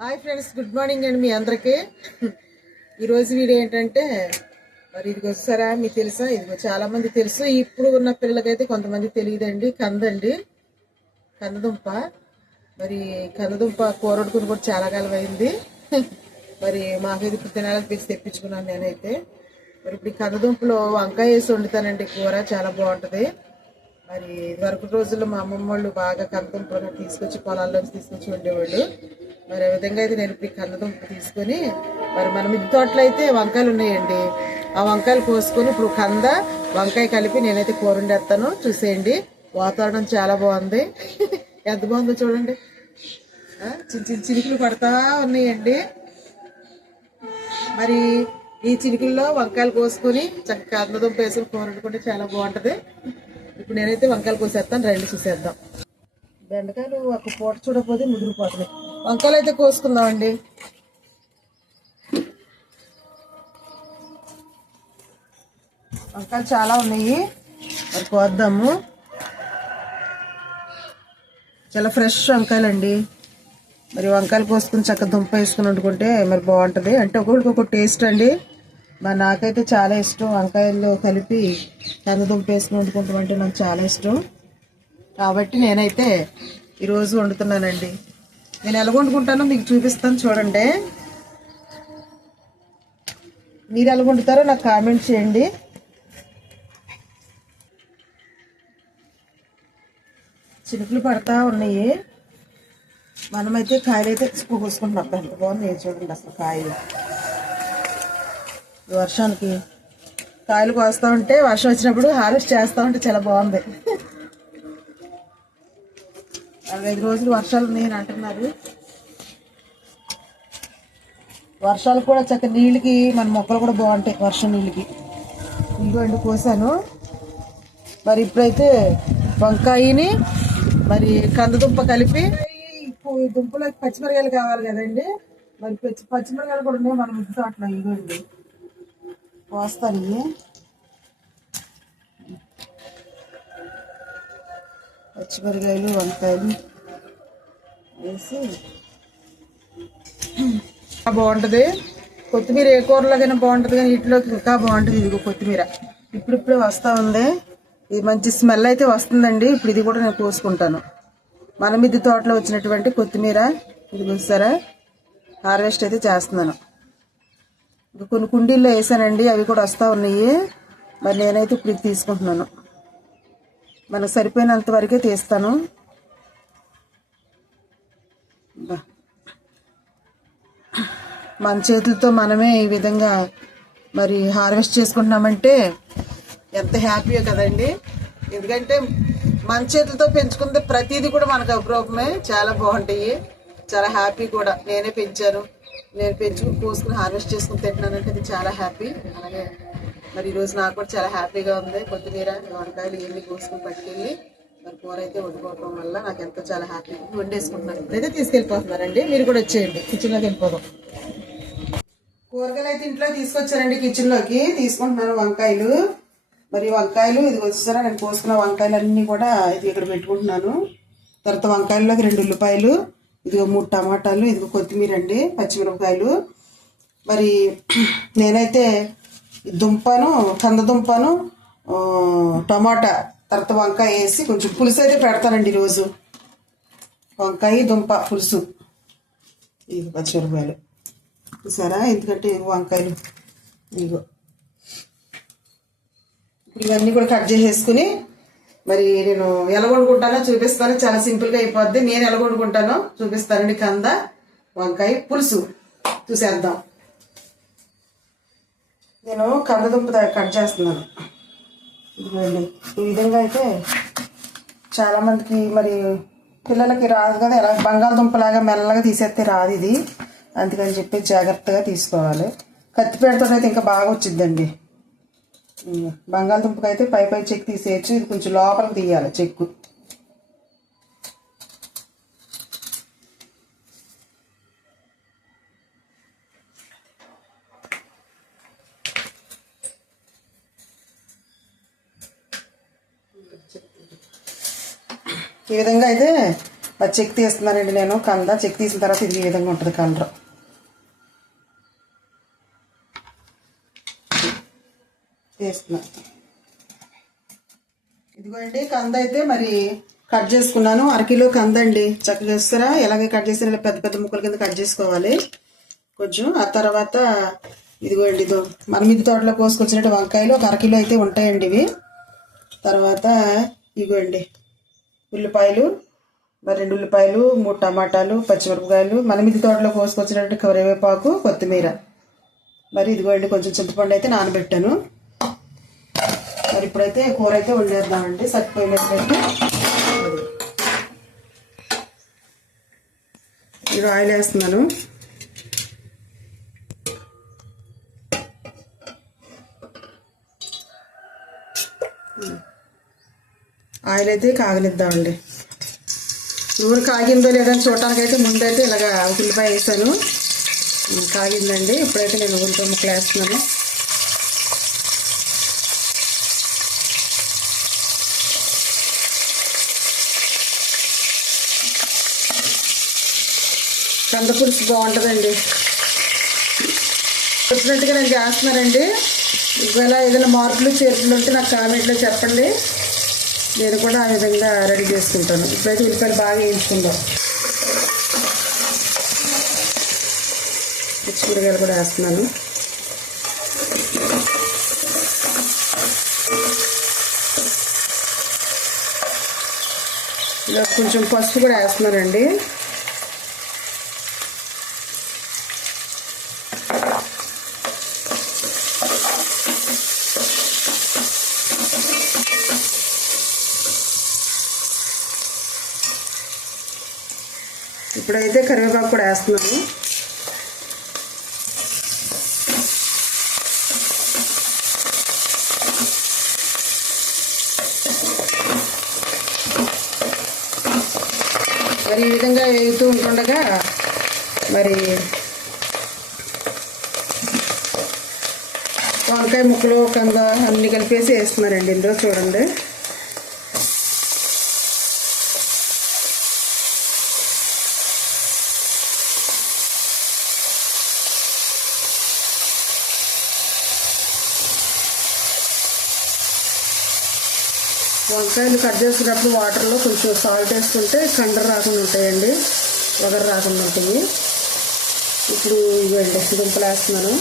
Hi friends good morning అండి మీ అందరికీ. ఈరోజు వీడియో ఏంటంటే మరి ఇదిగో సరే మీకు తెలుసా? ఇదిగో చాలా మంది తెలుసు. ఇప్పుడు ఉన్న పిల్లలకైతే కొంతమంది తెలియదండి. కందండి. కందదుంప. మరి కందదుంప కూర వండుకుని కూడా చాలా కాలం అయింది. మరి మాకైతే ఇప్పుడు తినాలని తెప్పించుకున్నాను నేనైతే. మరి ఇప్పుడు ఈ కందదుంపలో వంకాయ వేసి వండుతానండి. కూర చాలా బాగుంటుంది. మరి వరకు రోజుల్లో మా అమ్మమ్మ వాళ్ళు బాగా కందదుంపలు తీసుకొచ్చి పొలాల్లోకి తీసుకొచ్చి ఉండేవాళ్ళు. మరి ఆ విధంగా అయితే నేను ఇప్పుడు ఈ కందదుంప తీసుకొని మరి మన మిద్ది తోటలో అయితే వంకాయలు ఉన్నాయండి. ఆ వంకాయలు కోసుకొని ఇప్పుడు కంద వంకాయ కలిపి నేనైతే కూర వండేస్తాను. చూసేయండి. వాతావరణం చాలా బాగుంది. ఎంత బాగుందో చూడండి. చిన్న చిన్న చినుకులు పడతా ఉన్నాయండి. మరి ఈ చినుకుల్లో వంకాయలు కోసుకొని చక్కగా కందదుంప వేసుకుని కూర వండుకుంటే చాలా బాగుంటుంది. ఇప్పుడు నేనైతే వంకాయలు కోసేస్తాను రండి చూసేద్దాం. బెండకాయలు ఒక పూట చూడకపోతే ముదిరిపోతున్నాయి వంకాయలు అయితే కోసుకుందామండి. వంకాయలు చాలా ఉన్నాయి. మరి కోద్దాము. చాలా ఫ్రెష్ వంకాయలండి. మరి వంకాయలు కోసుకుని చక్క దుంప వేసుకుని వండుకుంటే మరి బాగుంటుంది. అంటే ఒకరికి ఒక టేస్ట్ అండి. మరి నాకైతే చాలా ఇష్టం. వంకాయల్లో కలిపి కందదుంప వేసుకుని వండుకుంటాం అంటే నాకు చాలా ఇష్టం. కాబట్టి నేనైతే ఈరోజు వండుతున్నానండి. నేను ఎలా వండుకుంటానో మీకు చూపిస్తాను చూడండి. మీరు ఎలా వండుతారో నాకు కామెంట్ చేయండి. చినుకులు పడతా ఉన్నాయి. మనమైతే కాయలు అయితే కోసుకుంటున్నాం అబ్బా, బాగుంది చూడండి అసలు కాయలు. ఈ వర్షానికి కాయలు కోస్తా ఉంటే వర్షం వచ్చినప్పుడు హార్వెస్ట్ చేస్తా ఉంటే చాలా బాగుంది. ఐదు రోజులు వర్షాలు నేను అంటున్నారు. వర్షాలు కూడా చక్క నీళ్ళకి మన మొక్కలు కూడా బాగుంటాయి వర్షం నీళ్ళకి. ఇదిగోండి కోసాను. మరి ఇప్పుడైతే వంకాయని మరి కందదుంప కలిపి ఈ దుంపలో పచ్చిమిరకాయలు కావాలి కదండి. మరి పచ్చి పచ్చిమిరకాయలు కూడా ఉన్నాయి మన ముద్దు తోటలో ఇదిగోండి పోస్తాను పచ్చిమిరకాయలు వంకాయలు వేసి బాగుంటుంది. కొత్తిమీర ఏ కూరలోకైనా బాగుంటుంది కానీ వీటిలోకి ఇంకా బాగుంటుంది. ఇదిగో కొత్తిమీర. ఇప్పుడిప్పుడే వస్తూ ఉంది. ఇది మంచి స్మెల్ అయితే వస్తుందండి. ఇప్పుడు ఇది కూడా నేను కోసుకుంటాను. మన మిద్ది తోటలో వచ్చినటువంటి కొత్తిమీర. ఇది చూసారా? హార్వెస్ట్ అయితే చేస్తున్నాను. కొన్ని కుండీల్లో వేసానండి అవి కూడా వస్తూ ఉన్నాయి. మరి నేనైతే ఇప్పుడు తీసుకుంటున్నాను. మనకు సరిపోయినంత వరకే తీస్తాను. మన చేతులతో మనమే ఈ విధంగా మరి హార్వెస్ట్ చేసుకుంటున్నామంటే ఎంత హ్యాపీయో కదండి. ఎందుకంటే మన చేతులతో పెంచుకుంటే ప్రతిదీ కూడా మనకు అప్రూపమే. చాలా బాగుంటాయి. చాలా హ్యాపీ కూడా. నేనే పెంచాను. నేను పెంచుకుని కోసుకుని హార్వెస్ట్ చేసుకుని తింటున్నానంటే అది చాలా హ్యాపీ. అలాగే మరి ఈరోజు నాకు కూడా చాలా హ్యాపీగా ఉంది. కొత్తిమీర వంకాయలు ఇవన్నీ కోసుకుని పట్టుకెళ్ళి మరి కూర అయితే వండుకోవటం వల్ల నాకు ఎంతో చాలా హ్యాపీగా వండేసుకుంటున్నాను. అయితే తీసుకెళ్ళిపోతున్నారండి. మీరు కూడా వచ్చేయండి. కిచెన్లోకి వెళ్ళిపోదాం. కూరగాయలు అయితే ఇంట్లో తీసుకొచ్చారండి కిచెన్లోకి. తీసుకుంటున్నాను వంకాయలు. మరి వంకాయలు ఇది వచ్చేసారా నేను కోసుకున్న వంకాయలు అన్నీ కూడా ఇది ఇక్కడ పెట్టుకుంటున్నాను. తర్వాత వంకాయల్లోకి రెండు ఉల్లిపాయలు. ఇదిగో మూడు టమాటాలు ఇదిగో కొత్తిమీర అండి పచ్చిమిరపకాయలు. మరి నేనైతే దుంపను కందదుంపను టమాటా తర్వాత వంకాయ వేసి కొంచెం పులుసు అయితే పెడతానండి ఈరోజు. వంకాయ దుంప పులుసు. ఇదిగో పచ్చిమిరపకాయలు. చూసారా? ఎందుకంటే వంకాయలు. ఇదిగో. ఇవన్నీ కూడా కట్ చేసేసుకుని మరి నేను ఎలా చూపిస్తాను. చాలా సింపుల్గా అయిపోద్ది. నేను ఎలా చూపిస్తానండి కంద. వంకాయ పులుసు. చూసేద్దాం. నేను కందదుంప కట్ చేస్తున్నాను. ఇదిగోండి. ఈ విధంగా అయితే చాలా మందికి మరి పిల్లలకి రాదు కదా. ఎలా బంగాళదుంపలాగా మెల్లగా తీసేస్తే రాదు ఇది. అందుకని చెప్పి జాగ్రత్తగా తీసుకోవాలి. కత్తిపేటతో అయితే ఇంకా బాగా వచ్చిందండి బంగాళదుంపకి అయితే పై పై చెక్ తీసేయచ్చు. ఇది కొంచెం లోపలికి తీయాలి చెక్కు. ఈ విధంగా అయితే చెక్ తీస్తున్నానండి నేను కంద. చెక్ తీసిన తర్వాత ఇది ఈ విధంగా ఉంటుంది కలర్ తీస్తున్నా ఇదిగోండి కంద అయితే మరి కట్ చేసుకున్నాను. అరకిలో కంద అండి. చక్కగా చేస్తారా? ఎలాగే కట్ చేస్తారా? ఇలా పెద్ద పెద్ద ముక్కల కింద కట్ చేసుకోవాలి. కొంచెం ఆ తర్వాత ఇదిగోండి ఇదో మరమిది తోటలో కోసుకొచ్చినట్టు వంకాయలు ఒక అరకిలో అయితే ఉంటాయండి ఇవి. తర్వాత ఇగోండి ఉల్లిపాయలు మరి రెండు ఉల్లిపాయలు మూడు టమాటాలు పచ్చిమిరపకాయలు మనమిది తోటలో కోసుకొచ్చినట్టు కరివేపాకు కొత్తిమీర. మరి ఇదిగోండి కొంచెం చింతపండు అయితే నానబెట్టాను. మరి ఇప్పుడైతే కూర అయితే వండేద్దామండి సరిపోయినట్లయితే ఇది ఆయిల్ వేస్తున్నాను. ఆయిల్ అయితే కాగలిద్దామండి. నూనె కాగిందో లేదని చూడటానికి అయితే ముందైతే ఇలాగ ఉల్లిపాయ వేసాను. కాగిందండి. ఇప్పుడైతే నేను ఉల్లిపాయ ముక్కలు వేస్తున్నాను. కంద పులుసు బాగుంటుందండి. వచ్చినట్టుగా నేను చేస్తున్నానండి. ఒకవేళ ఏదైనా మార్పులు చేర్పులు ఉంటే నాకు కామెంట్లో చెప్పండి. నేను కూడా ఆ విధంగా రెడీ చేసుకుంటాను. ఇప్పుడైతే ఉల్లిపాయలు బాగా వేయించుకుందాం. కూరగాయలు కూడా వేస్తున్నాను. ఇలా కొంచెం పసుపు కూడా వేస్తున్నానండి ఇప్పుడైతే కరివేపాకు కూడా వేస్తున్నాను మరి ఈ విధంగా వేగుతూ ఉంటుండగా మరి వంకాయ ముక్కలు కంద అన్ని కలిపేసి వేస్తున్నారండి ఇందులో చూడండి. వంకాయలు కట్ చేసినప్పుడు వాటర్లో కొంచెం సాల్ట్ వేసుకుంటే కండర రాకుండా ఉంటాయండి వగర రాకుండా ఉంటాయి. ఇప్పుడు ఇవ్వండి దుంపలు వేస్తున్నాను.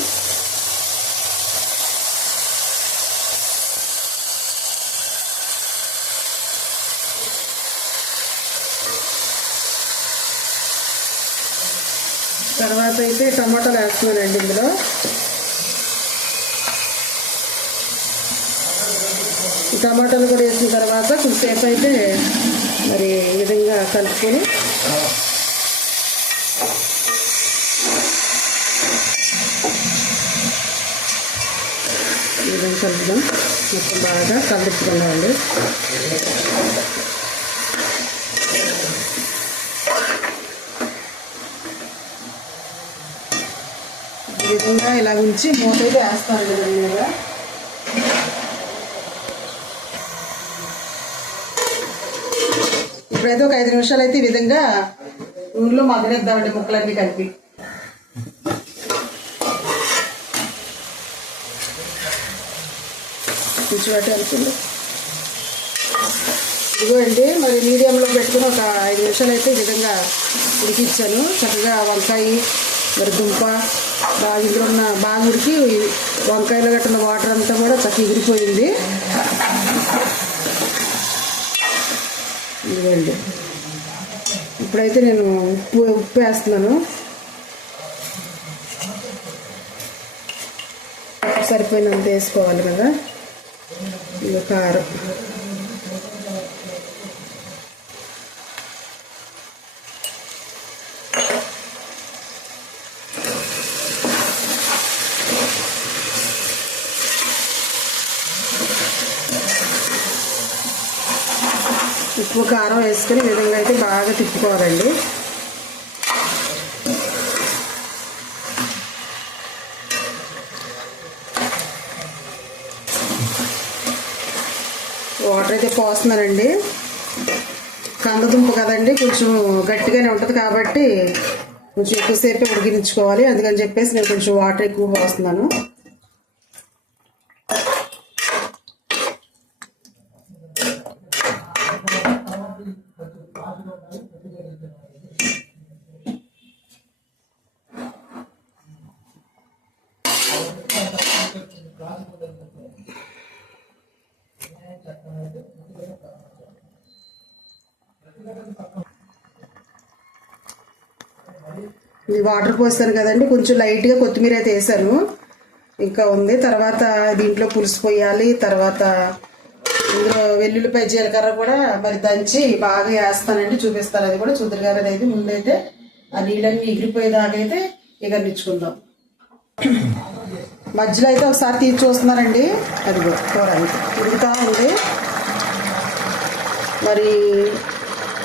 తర్వాత అయితే టమాటాలు వేస్తున్నానండి ఇందులో. టమాటాలు కూడా వేసిన తర్వాత కొంచెంసేపు అయితే మరి ఈ విధంగా కలుపుకొని ఈ విధంగా కలుపుదాం. మొత్తం బాగా కలుపుకున్నామండి ఈ విధంగా ఇలా ఉంచి మూత అయితే వేస్తాను విధంగా ఇప్పుడైతే ఒక ఐదు నిమిషాలు అయితే ఈ విధంగా నూనెలో మగ్గనిద్దామండి ముక్కలన్నీ కలిపి. కూర్చోబెట్టి అనుకుంది ఇదిగో అండి మరి మీడియంలో పెట్టుకుని ఒక ఐదు నిమిషాలు అయితే ఈ విధంగా ఉడికిచ్చాను. చక్కగా వంకాయ మరి దుంప బాగా ఇందులో ఉన్న బాగా ఉడికి వంకాయలో కట్టిన వాటర్ అంతా కూడా చక్కగా ఎగిరిపోయింది. ఇదిగోండి. ఇప్పుడైతే నేను ఉప్పు ఉప్పు వేస్తున్నాను. సరిపోయినంత వేసుకోవాలి కదా. ఇక కారం ఉప్పు కారం వేసుకొని ఈ విధంగా అయితే బాగా తిప్పుకోవాలండి. వాటర్ అయితే పోస్తున్నానండి. కందదుంప కదండి కొంచెం గట్టిగానే ఉంటుంది కాబట్టి కొంచెం ఎక్కువసేపు ఉడికించుకోవాలి. అందుకని చెప్పేసి నేను కొంచెం వాటర్ ఎక్కువ పోస్తున్నాను. ఈ వాటర్ పోస్తాను కదండి. కొంచెం లైట్గా కొత్తిమీర అయితే వేసాను. ఇంకా ఉంది. తర్వాత దీంట్లో పులుసు పోయాలి. తర్వాత ఇందులో వెల్లుల్లిపాయ జీలకర్ర కూడా మరి దంచి బాగా వేస్తానండి. చూపిస్తాను. అది కూడా చూద్దరు గారు అది అయితే ముందైతే ఆ నీళ్ళన్నీ ఎగిరిపోయేదాకైతే ఎగరనిచ్చుకుందాం. మధ్యలో అయితే ఒకసారి తీసి చూస్తున్నానండి అది కూర అయితే ఉడుకుతా ఉంది. మరి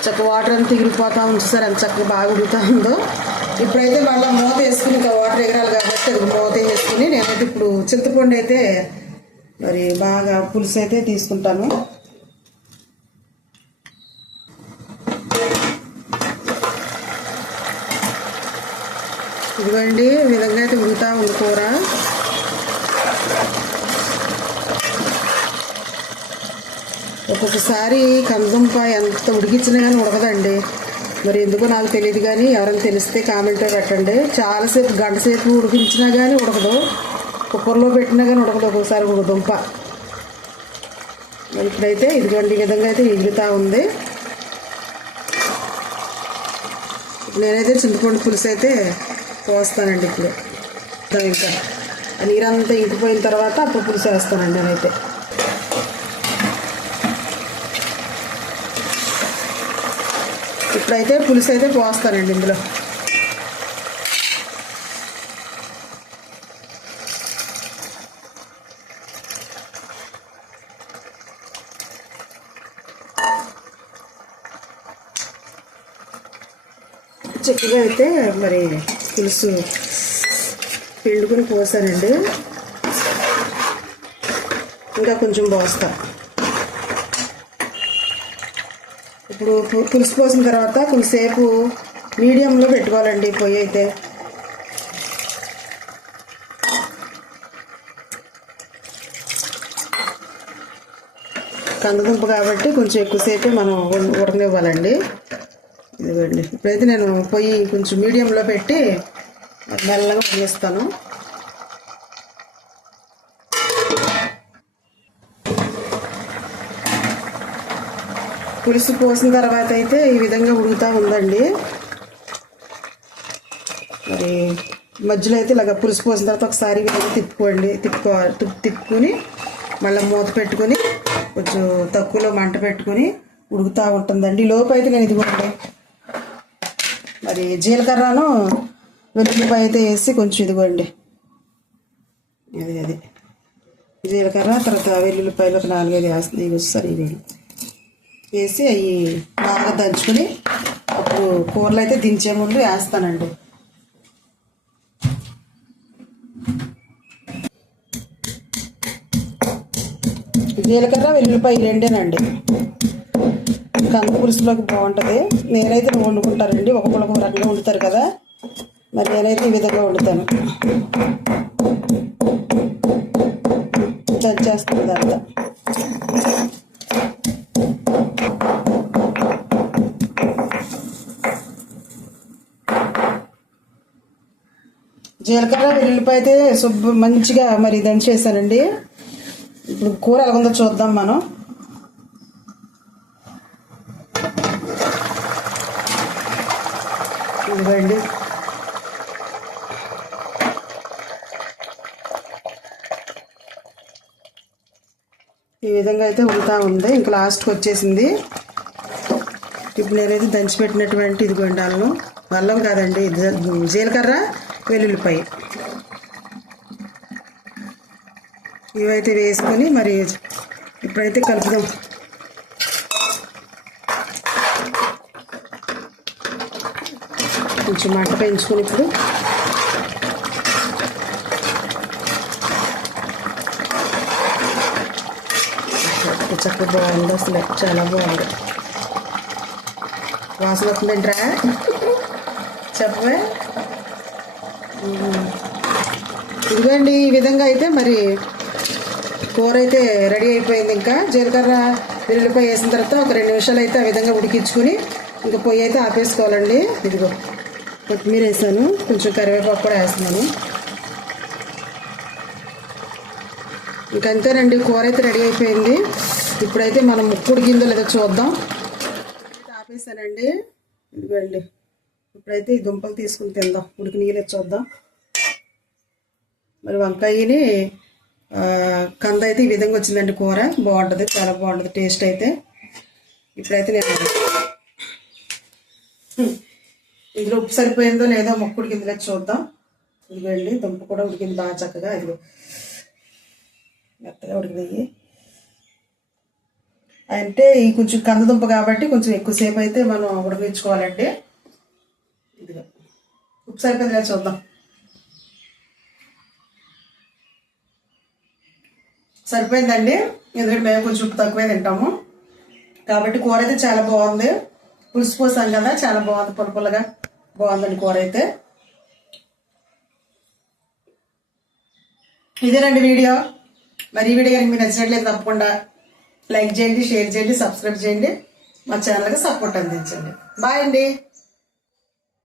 చక్క వాటర్ అంతా తిరిగిపోతూ ఉంది సార్ అంత చక్కగా బాగా ఉడుకుతా ఉందో. ఇప్పుడైతే మళ్ళీ మూత వేసుకుని ఇంకా వాటర్ ఎగరాలి కాబట్టి అది మూత వేసుకుని నేనైతే ఇప్పుడు చింతపండు అయితే మరి బాగా పులుసు అయితే తీసుకుంటాను. ఇదిగోండి ఈ విధంగా అయితే ఉడుకుతా ఉంది కూర. ఒక్కొక్కసారి కందుంప ఎంత ఉడికించినా కానీ ఉడకదండి. మరి ఎందుకో నాకు తెలియదు కానీ ఎవరైనా తెలిస్తే కామెంట్లో పెట్టండి. చాలాసేపు గంట సేపు ఉడికించినా కానీ ఉడకదు. కుక్కర్లో పెట్టినా కానీ ఉడకదు ఒక్కొక్కసారి ఉడదుంప ఇప్పుడైతే ఇదిగోండి ఈ విధంగా అయితే ఎగురుతూ ఉంది. నేనైతే చింతపండు పులుసు అయితే పోస్తానండి ఇప్పుడు. ఇంకా. నీరంతా ఇంకిపోయిన తర్వాత అప్పుడు పులుసు వేస్తానండి నేనైతే. ఇప్పుడైతే పులుసు అయితే పోస్తానండి ఇందులో. చక్కగా అయితే మరి పులుసు పిండుకుని పోసానండి ఇంకా కొంచెం పోస్తాను ఇప్పుడు పులుసు పోసిన తర్వాత కొంతసేపు మీడియంలో పెట్టుకోవాలండి పొయ్యి అయితే. కందదుంప కాబట్టి కొంచెం ఎక్కువసేపు మనం ఉడ- ఉడకనివ్వాలండి. ఇదిగోండి. ఇప్పుడైతే నేను పొయ్యి కొంచెం మీడియంలో పెట్టి మెల్లగా ఉడికిస్తాను పులుసు పోసిన తర్వాత అయితే ఈ విధంగా ఉడుకుతూ ఉందండి. మరి మధ్యలో అయితే ఇలాగ పులుసు పోసిన తర్వాత ఒకసారి విధంగా తిప్పుకోండి. తిప్పుకోవాలి తిప్పుకొని మళ్ళీ మూత పెట్టుకొని కొంచెం తక్కువలో మంట పెట్టుకొని ఉడుకుతూ ఉంటుందండి. లోపు అయితే నేను ఇదిగోండి. మరి జీలకర్రను వెల్లుల్లిపాయ అయితే వేసి కొంచెం ఇదిగోండి. అది అది. జీలకర్ర తర్వాత వెల్లుల్లిపాయలు ఒక నాలుగైదు వేస్తుంది ఇవి వస్తారు ఇవి. వేసి అవి బాగా దంచుకొని అప్పుడు కూరలు అయితే దించే ముందు వేస్తానండి. జీలకర్ర వెల్లుల్లిపాయ రెండేనండి. కంద పులుసులోకి బాగుంటుంది. నేనైతే వండుకుంటారండి ఒక ఒక రకంగా వండుతారు కదా. మరి నేనైతే ఈ విధంగా వండుతాను. దంచేస్తుంది అంతా జీలకర్ర వెల్లుల్లిపాయ అయితే శుభ్ర మంచిగా మరి దంచేసానండి ఇప్పుడు కూర ఎలాగుందో చూద్దాం మనం. ఇదిగోండి. ఈ విధంగా అయితే ఉడుతూ ఉంది. ఇంకా లాస్ట్కి వచ్చేసింది. ఇప్పుడు నేనైతే దంచిపెట్టినటువంటి ఇదిగోండి అల్లం. అల్లం కాదండి ఇది జీలకర్ర వెల్లుల్లిపాయ. ఇవైతే వేసుకొని మరి ఇప్పుడైతే కలుపుదాం. కొంచెం మంట పెంచుకొని ఇప్పుడు చక్కగా బాగుంది అసలు చాలా బాగుంది. వాసన వస్తుందంట్రా? చెప్పవే. ఇదిగోండి ఈ విధంగా అయితే మరి కూర అయితే రెడీ అయిపోయింది ఇంకా. జీలకర్ర వెల్లుల్లిపాయ వేసిన తర్వాత ఒక రెండు నిమిషాలు అయితే ఆ విధంగా ఉడికించుకుని ఇంకా పొయ్యి అయితే ఆపేసుకోవాలండి. ఇదిగో కొత్తిమీర వేసాను కొంచెం కరివేపాకు కూడా వేస్తున్నాను. ఇంకంతేనండి కూర అయితే రెడీ అయిపోయింది. ఇప్పుడైతే మనం ముక్కుడు గిందో లేదో చూద్దాం. ఆపేసానండి. ఇదిగోండి. ఇప్పుడైతే ఈ దుంపలు తీసుకుని తిందాం. ఉడికి నీళ్ళు చూద్దాం మరి వంకాయని కంద అయితే ఈ విధంగా వచ్చిందండి కూర. బాగుంటుంది చాలా బాగుంటుంది టేస్ట్ అయితే. ఇప్పుడైతే నేను ఇందులో ఉప్పు సరిపోయిందో లేదో మొక్కుడు కిందలో చూద్దాం. ఇదిగోండి దుంప కూడా ఉడికింది బాగా చక్కగా. ఇది మెత్తగా ఉడికినాయి. అంటే ఈ కొంచెం కందదుంప కాబట్టి కొంచెం ఎక్కువసేపు అయితే మనం ఉడికించుకోవాలండి ఇదిగా. ఉప్పు సరిపోయింది చూద్దాం. సరిపోయిందండి. ఎందుకంటే మేము కొంచెం ఉప్పు తక్కువే తింటాము. కాబట్టి కూర అయితే చాలా బాగుంది. పులుసు పోసాం కదా చాలా బాగుంది పులపులగా బాగుందండి కూర అయితే. ఇదేనండి వీడియో. మరి ఈ వీడియో కనుక మీకు నచ్చినట్లయితే తప్పకుండా లైక్ చేయండి షేర్ చేయండి సబ్స్క్రైబ్ చేయండి. మా ఛానల్కి సపోర్ట్ అందించండి. బాయ్ అండి.